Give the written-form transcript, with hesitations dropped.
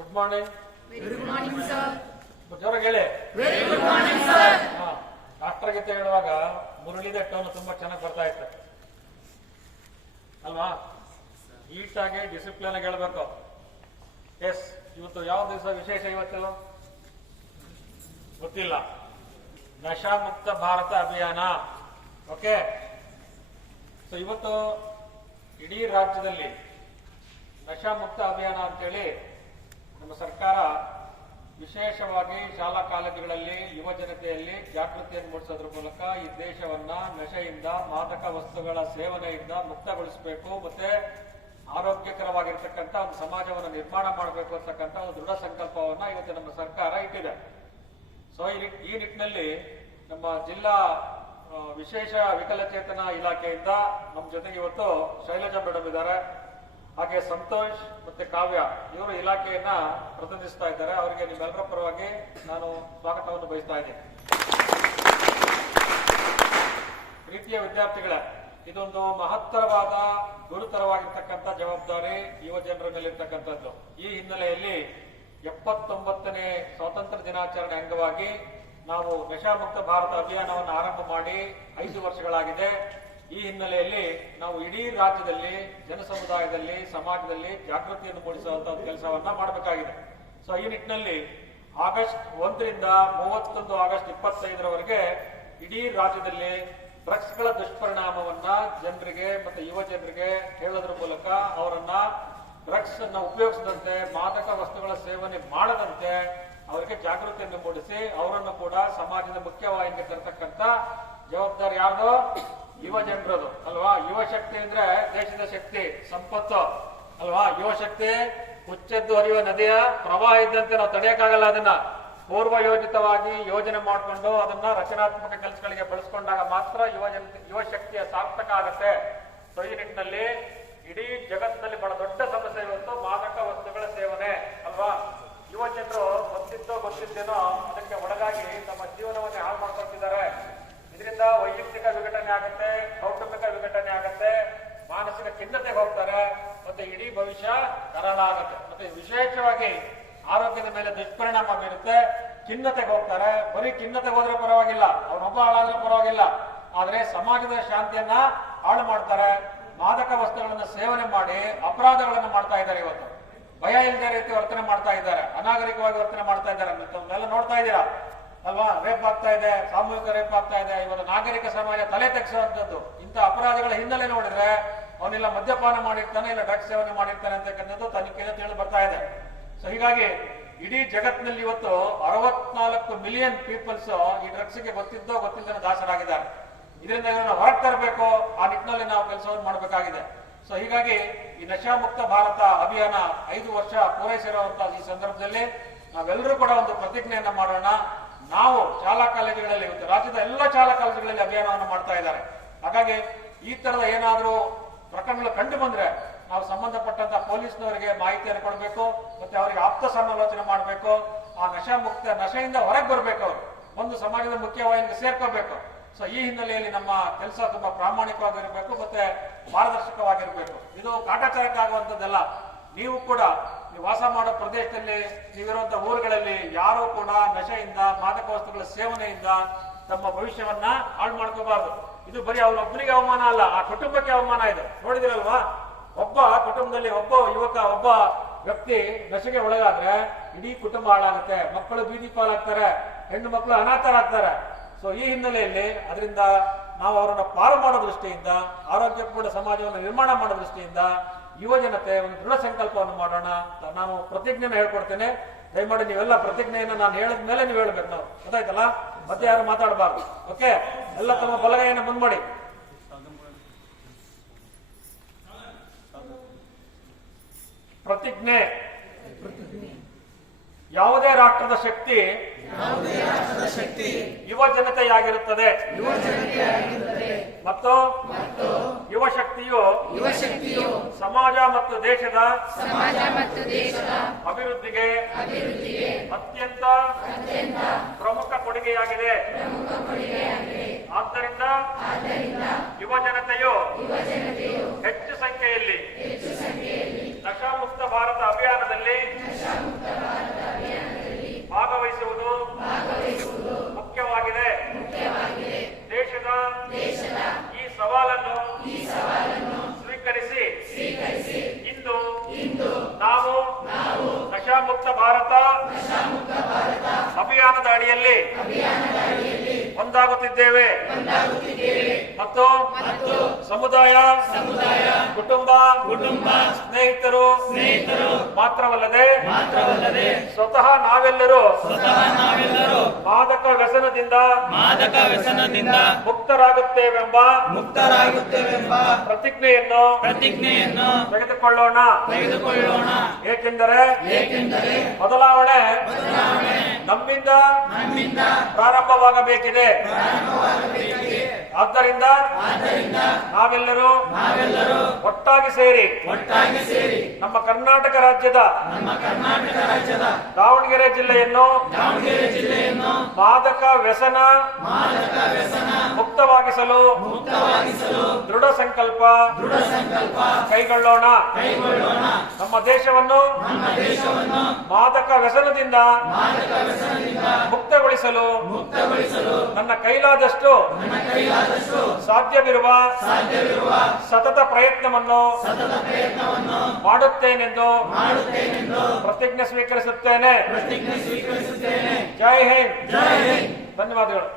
Good morning. Good morning sir. ಜೋರಾಗಿ ಹೇಳಿ. Very good morning sir. ರಾಷ್ಟ್ರಗೀತೆ ಹೇಳುವಾಗ ಮುರಳಿದೆ ಟೋನ್ ತುಂಬಾ ಚೆನ್ನಾಗಿ ಬರ್ತಾ ಇತ್ತು ಅಲ್ವಾ? ನೀಟಾಗಿ ಡಿಸಿಪ್ಲಿನ್ ಆಗಿ ಹೇಳ್ಬೇಕು. ಎಸ್, ಇವತ್ತು ಯಾವ ದಿವಸ ವಿಶೇಷ? ಇವತ್ತು ಗೊತ್ತಿಲ್ಲ. ನಶಾ ಮುಕ್ತ ಭಾರತ ಅಭಿಯಾನ. ಓಕೆ, ಸೊ ಇವತ್ತು ಇಡೀ ರಾಜ್ಯದಲ್ಲಿ ನಶಾ ಮುಕ್ತ ಅಭಿಯಾನ ಅಂತೇಳಿ ನಮ್ಮ ಸರ್ಕಾರ ವಿಶೇಷವಾಗಿ ಶಾಲಾ ಕಾಲೇಜುಗಳಲ್ಲಿ ಯುವ ಜನತೆಯಲ್ಲಿ ಜಾಗೃತಿಯನ್ನು ಮೂಡಿಸೋದ್ರ ಮೂಲಕ ಈ ದೇಶವನ್ನ ನಶೆಯಿಂದ, ಮಾದಕ ವಸ್ತುಗಳ ಸೇವನೆಯಿಂದ ಮುಕ್ತಗೊಳಿಸಬೇಕು, ಮತ್ತೆ ಆರೋಗ್ಯಕರವಾಗಿರ್ತಕ್ಕಂಥ ಒಂದು ಸಮಾಜವನ್ನು ನಿರ್ಮಾಣ ಮಾಡಬೇಕು ಅಂತಕ್ಕಂಥ ಒಂದು ದೃಢ ಸಂಕಲ್ಪವನ್ನ ಇವತ್ತು ನಮ್ಮ ಸರ್ಕಾರ ಇಟ್ಟಿದೆ. ಸೊ ಈ ನಿಟ್ಟಿನಲ್ಲಿ ನಮ್ಮ ಜಿಲ್ಲಾ ವಿಶೇಷ ವಿಕಲಚೇತನ ಇಲಾಖೆಯಿಂದ ನಮ್ಮ ಜೊತೆಗೆ ಇವತ್ತು ಶೈಲಜಾ ಮೇಡಮ್ ಇದ್ದಾರೆ, ಹಾಗೆ ಸಂತೋಷ್ ಮತ್ತೆ ಕಾವ್ಯ, ಇವರು ಇಲಾಖೆಯನ್ನ ಪ್ರತಿನಿಧಿಸ್ತಾ ಇದ್ದಾರೆ. ಅವರಿಗೆ ನಿಮ್ಮೆಲ್ಲರ ಪರವಾಗಿ ನಾನು ಸ್ವಾಗತವನ್ನು ಬಯಸ್ತಾ ಇದ್ದೀನಿ. ಪ್ರೀತಿಯ ವಿದ್ಯಾರ್ಥಿಗಳೇ, ಇದೊಂದು ಮಹತ್ತರವಾದ ಗುರುತರವಾಗಿರ್ತಕ್ಕಂಥ ಜವಾಬ್ದಾರಿ ಯುವ ಜನರ ಮೇಲಿರ್ತಕ್ಕಂಥದ್ದು. ಈ ಹಿನ್ನೆಲೆಯಲ್ಲಿ 79ನೇ ಸ್ವಾತಂತ್ರ್ಯ ದಿನಾಚರಣೆ ಅಂಗವಾಗಿ ನಾವು ನಶಾಮುಕ್ತ ಭಾರತ ಅಭಿಯಾನವನ್ನು ಆರಂಭ ಮಾಡಿ 5 ವರ್ಷಗಳಾಗಿದೆ. ಈ ಹಿನ್ನೆಲೆಯಲ್ಲಿ ನಾವು ಇಡೀ ರಾಜ್ಯದಲ್ಲಿ, ಜನಸಮುದಾಯದಲ್ಲಿ, ಸಮಾಜದಲ್ಲಿ ಜಾಗೃತಿಯನ್ನು ಮೂಡಿಸುವಂತಹ ಕೆಲಸವನ್ನ ಮಾಡಬೇಕಾಗಿದೆ. ಸೊ ಈ ನಿಟ್ಟಿನಲ್ಲಿ ಆಗಸ್ಟ್ 1ರಿಂದ 31 ಆಗಸ್ಟ್ 25ರವರೆಗೆ ಇಡೀ ರಾಜ್ಯದಲ್ಲಿ ಡ್ರಗ್ಸ್ಗಳ ದುಷ್ಪರಿಣಾಮವನ್ನ ಜನರಿಗೆ ಮತ್ತೆ ಯುವ ಜನರಿಗೆ ಹೇಳೋದ್ರ ಮೂಲಕ ಅವರನ್ನ ಡ್ರಗ್ಸ್ ಅನ್ನ ಉಪಯೋಗಿಸದಂತೆ, ಮಾದಕ ವಸ್ತುಗಳ ಸೇವನೆ ಮಾಡದಂತೆ ಅವರಿಗೆ ಜಾಗೃತಿಯನ್ನು ಮೂಡಿಸಿ ಅವರನ್ನು ಕೂಡ ಸಮಾಜದ ಮುಖ್ಯವಾಹಿನಿಗೆ ತರತಕ್ಕಂತ ಜವಾಬ್ದಾರಿ ಯಾರ್ದು? ಯುವ ಜನರದು ಅಲ್ವಾ? ಯುವ ಶಕ್ತಿ ಅಂದ್ರೆ ದೇಶದ ಶಕ್ತಿ, ಸಂಪತ್ತು ಅಲ್ವಾ? ಯುವ ಶಕ್ತಿ ಹುಚ್ಚೆದ್ದು ಹರಿಯುವ ನದಿಯ ಪ್ರವಾಹ ಇದ್ದಂತೆ ನಾವು ತಡೆಯಕ್ಕಾಗಲ್ಲ. ಅದನ್ನ ಪೂರ್ವ ಯೋಜಿತವಾಗಿ ಯೋಜನೆ ಮಾಡಿಕೊಂಡು ಅದನ್ನ ರಚನಾತ್ಮಕ ಕೆಲಸಗಳಿಗೆ ಬಳಸ್ಕೊಂಡಾಗ ಮಾತ್ರ ಯುವ ಶಕ್ತಿಯ ಸಾರ್ಥಕ ಆಗತ್ತೆ. ಸೊ ಈ ನಿಟ್ಟಿನಲ್ಲಿ ಇಡೀ ಜಗತ್ತಿನಲ್ಲಿ ಬಹಳ ದೊಡ್ಡ ಸಮಸ್ಯೆ ಇವತ್ತು ಮಾದಕ ವಸ್ತುಗಳ ಸೇವನೆ ಅಲ್ವಾ? ಯುವ ಜನರು ಗೊತ್ತಿದ್ದೇನೋ ಅದಕ್ಕೆ ಒಳಗಾಗಿ ತಮ್ಮ ಜೀವನವನ್ನೇ ಹಾಳು ಮಾಡ್ಕೊಳ್ತಿದ್ದಾರೆ. ಇದರಿಂದ ವೈಯಕ್ತಿಕ ವಿಘಟನೆ ಆಗುತ್ತೆ, ಕೌಟುಂಬಿಕ ವಿಘಟನೆ ಆಗುತ್ತೆ, ಮಾನಸಿಕ ಖಿನ್ನತೆಗೆ ಹೋಗ್ತಾರೆ, ಮತ್ತೆ ಇಡೀ ಭವಿಷ್ಯ ಕರಾಳ ಆಗುತ್ತೆ. ಮತ್ತೆ ವಿಶೇಷವಾಗಿ ಆರೋಗ್ಯದ ಮೇಲೆ ದುಷ್ಪರಿಣಾಮ ಬೀರುತ್ತೆ. ಖಿನ್ನತೆಗೆ ಹೋಗ್ತಾರೆ. ಬರೀ ಖಿನ್ನತೆಗೆ ಹೋದ್ರೆ ಪರವಾಗಿಲ್ಲ, ಅವನೊಬ್ಬ ಹಾಳಾದ್ರೆ ಪರವಾಗಿಲ್ಲ, ಆದ್ರೆ ಸಮಾಜದ ಶಾಂತಿಯನ್ನ ಹಾಳು ಮಾಡ್ತಾರೆ. ಮಾದಕ ವಸ್ತುಗಳನ್ನ ಸೇವನೆ ಮಾಡಿ ಅಪರಾಧಗಳನ್ನು ಮಾಡ್ತಾ ಇದ್ದಾರೆ. ಇವತ್ತು ಭಯ ಇಲ್ಲದೆ ರೀತಿ ವರ್ತನೆ ಮಾಡ್ತಾ ಇದ್ದಾರೆ, ಅನಾಗರಿಕವಾಗಿ ವರ್ತನೆ ಮಾಡ್ತಾ ಇದ್ದಾರೆ. ಎಲ್ಲ ನೋಡ್ತಾ ಇದ್ದೀರಾ ಅಲ್ವಾ? ರೇಪ್ ಆಗ್ತಾ ಇದೆ, ಸಾಮೂಹಿಕ ರೇಪ್ ಆಗ್ತಾ ಇದೆ. ಇವತ್ತು ನಾಗರಿಕ ಸಮಾಜ ತಲೆ ತೆಗೆಸುವಂತದ್ದು. ಇಂಥ ಅಪರಾಧಗಳ ಹಿನ್ನೆಲೆ ನೋಡಿದ್ರೆ ಅವನೆಲ್ಲ ಮದ್ಯಪಾನ ಮಾಡಿರ್ತಾನೆ, ಇಲ್ಲ ಡ್ರಗ್ಸ್ ಸೇವನೆ ಮಾಡಿರ್ತಾನೆ ಅಂತಕ್ಕಂಥದ್ದು ತನಿಖೆಯಲ್ಲಿ ತಿಳಿದು ಬರ್ತಾ ಇದೆ. ಸೊ ಹೀಗಾಗಿ ಇಡೀ ಜಗತ್ತಿನಲ್ಲಿ ಇವತ್ತು 64 ಮಿಲಿಯನ್ ಪೀಪಲ್ಸ್ ಈ ಡ್ರಗ್ಸ್ಗೆ ಗೊತ್ತಿಲ್ಲದೆ ದಾಸರಾಗಿದ್ದಾರೆ. ಇದರಿಂದ ಇದನ್ನು ಹೊರಗೆ ತರಬೇಕು. ಆ ನಿಟ್ಟಿನಲ್ಲಿ ನಾವು ಕೆಲಸವನ್ನು ಮಾಡಬೇಕಾಗಿದೆ. ಸೊ ಹೀಗಾಗಿ ಈ ನಶಾಮುಕ್ತ ಭಾರತ ಅಭಿಯಾನ 5 ವರ್ಷ ಪೂರೈಸಿರುವಂತಹ ಈ ಸಂದರ್ಭದಲ್ಲಿ ನಾವೆಲ್ಲರೂ ಕೂಡ ಒಂದು ಪ್ರತಿಜ್ಞೆಯನ್ನ ಮಾಡೋಣ. ನಾವು ಶಾಲಾ ಕಾಲೇಜುಗಳಲ್ಲಿ, ಇವತ್ತು ರಾಜ್ಯದ ಎಲ್ಲ ಶಾಲಾ ಕಾಲೇಜುಗಳಲ್ಲಿ ಅಭಿಯಾನವನ್ನು ಮಾಡ್ತಾ ಇದ್ದಾರೆ. ಹಾಗಾಗಿ ಈ ತರದ ಏನಾದರೂ ಪ್ರಕರಣಗಳು ಕಂಡು ಬಂದ್ರೆ ನಾವು ಸಂಬಂಧಪಟ್ಟಂತ ಪೊಲೀಸ್ನವರಿಗೆ ಮಾಹಿತಿಯನ್ನು ಕೊಡಬೇಕು, ಮತ್ತೆ ಅವರಿಗೆ ಆಪ್ತ ಸಮಾಲೋಚನೆ ಮಾಡಬೇಕು. ಆ ನಶೆಯಿಂದ ಹೊರಗೆ ಬರಬೇಕು, ಅವರು ಒಂದು ಸಮಾಜದ ಮುಖ್ಯವಾಹಿನಿಗೆ ಸೇರ್ಕೋಬೇಕು. ಸೊ ಈ ಹಿನ್ನೆಲೆಯಲ್ಲಿ ನಮ್ಮ ಕೆಲಸ ತುಂಬಾ ಪ್ರಾಮಾಣಿಕವಾಗಿರಬೇಕು, ಮತ್ತೆ ಪಾರದರ್ಶಕವಾಗಿರಬೇಕು. ಇದು ಕಾಟಾಚಾರಕ್ಕೆ ಆಗುವಂತದ್ದಲ್ಲ. ನೀವು ಕೂಡ ನೀವು ವಾಸ ಮಾಡೋ ಪ್ರದೇಶದಲ್ಲಿ, ನೀವಿರುವಂತಹ ಊರುಗಳಲ್ಲಿ ಯಾರೂ ಕೂಡ ನಶೆಯಿಂದ, ಮಾದಕ ವಸ್ತುಗಳ ಸೇವನೆಯಿಂದ ತಮ್ಮ ಭವಿಷ್ಯವನ್ನ ಹಾಳು ಮಾಡ್ಕೋಬಾರ್ದು. ಇದು ಬರೀ ಅವನೊಬ್ಬನಿಗೆ ಅವಮಾನ ಅಲ್ಲ, ಆ ಕುಟುಂಬಕ್ಕೆ ಅವಮಾನ ಇದು. ನೋಡಿದಿರಲ್ವಾ? ಒಬ್ಬ ಕುಟುಂಬದಲ್ಲಿ ಒಬ್ಬ ಯುವಕ, ಒಬ್ಬ ವ್ಯಕ್ತಿ ನಶೆಗೆ ಒಳಗಾದ್ರೆ ಇಡೀ ಕುಟುಂಬ ಹಾಳಾಗುತ್ತೆ. ಮಕ್ಕಳು ಬೀದಿ ಪಾಲಾಗ್ತಾರೆ, ಹೆಣ್ಣು ಮಕ್ಕಳು ಅನಾಥರಾಗ್ತಾರೆ. ಸೊ ಈ ಹಿನ್ನೆಲೆಯಲ್ಲಿ ಅದರಿಂದ ನಾವು ಅವರನ್ನು ಪಾರು ಮಾಡೋ ದೃಷ್ಟಿಯಿಂದ, ಆರೋಗ್ಯಪೂರ್ಣ ಸಮಾಜವನ್ನು ನಿರ್ಮಾಣ ಮಾಡೋ ದೃಷ್ಟಿಯಿಂದ ಯುವ ಜನತೆ ಒಂದು ದೃಢ ಸಂಕಲ್ಪವನ್ನು ಮಾಡೋಣ. ನಾನು ಪ್ರತಿಜ್ಞೆನ ಹೇಳ್ಕೊಡ್ತೇನೆ. ದಯಮಾಡಿ ನೀವೆಲ್ಲ ಪ್ರತಿಜ್ಞೆಯನ್ನು ನಾನು ಹೇಳಿದ ಮೇಲೆ ನೀವು ಹೇಳ್ಬೇಕು. ನಾವು ಗೊತ್ತಾಯ್ತಲ್ಲ? ಮತ್ತೆ ಯಾರು ಮಾತಾಡಬಾರ್ದು. ಓಕೆ? ಎಲ್ಲ ತಮ್ಮ ಬಲಗೈಯನ್ನು ಮುಂದ್ಮಾಡಿ. ಪ್ರತಿಜ್ಞೆ. ಯಾವುದೇ ರಾಷ್ಟ್ರದ ಶಕ್ತಿ ಯುವ ಜನತೆಯಾಗಿರುತ್ತದೆ ಮತ್ತು ಯುವ ಶಕ್ತಿಯು ಸಮಾಜ ಮತ್ತು ದೇಶದ ಅಭಿವೃದ್ಧಿಗೆ ಅತ್ಯಂತ ಪ್ರಮುಖ ಕೊಡುಗೆಯಾಗಿದೆ. ಆದ್ದರಿಂದ ಯುವ ಜನತೆಯು ಹೆಚ್ಚು ಸಂಖ್ಯೆಯಲ್ಲಿ ನಶಾಮುಕ್ತ ಭಾರತ ಅಭಿಯಾನದಲ್ಲಿ ಮುಕ್ತ ಭಾರತ ಅಭಿಯಾನದ ಅಡಿಯಲ್ಲಿ ಒಂದಾಗುತ್ತಿದ್ದೇವೆ ಮತ್ತು ಸಮುದಾಯ ಕುಟುಂಬ ಸ್ನೇಹಿತರು ಮಾತ್ರವಲ್ಲದೆ ಸ್ವತಃ ನಾವೆಲ್ಲರೂ ಮಾದಕ ವ್ಯಸನದಿಂದ ಮುಕ್ತರಾಗುತ್ತೇವೆಂಬ ಪ್ರತಿಜ್ಞೆಯನ್ನು ತೆಗೆದುಕೊಳ್ಳೋಣ. ಏಕೆಂದರೆ ಬದಲಾವಣೆ ನಮ್ಮಿಂದ ಪ್ರಾರಂಭವಾಗಬೇಕಿದೆ. ಆದ್ದರಿಂದ ನಾವೆಲ್ಲರೂ ಒಟ್ಟಾಗಿ ಸೇರಿ ನಮ್ಮ ಕರ್ನಾಟಕ ರಾಜ್ಯದ ದಾವಣಗೆರೆ ಜಿಲ್ಲೆಯನ್ನು ಮಾದಕ ವ್ಯಸನ ಮುಕ್ತವಾಗಿಸಲು ದೃಢ ಸಂಕಲ್ಪ ಕೈಗೊಳ್ಳೋಣ. ನಮ್ಮ ದೇಶವನ್ನು ಮಾದಕ ವ್ಯಸನದಿಂದ ಮುಕ್ತಗೊಳಿಸಲು ನನ್ನ ಕೈಲಾದಷ್ಟು ಸಾಧ್ಯವಿರುವ ಸತತ ಪ್ರಯತ್ನವನ್ನು ಮಾಡುತ್ತೇನೆಂದು ಪ್ರತಿಜ್ಞೆ ಸ್ವೀಕರಿಸುತ್ತೇನೆ. ಜೈ ಹಿಂದ್. ಧನ್ಯವಾದಗಳು.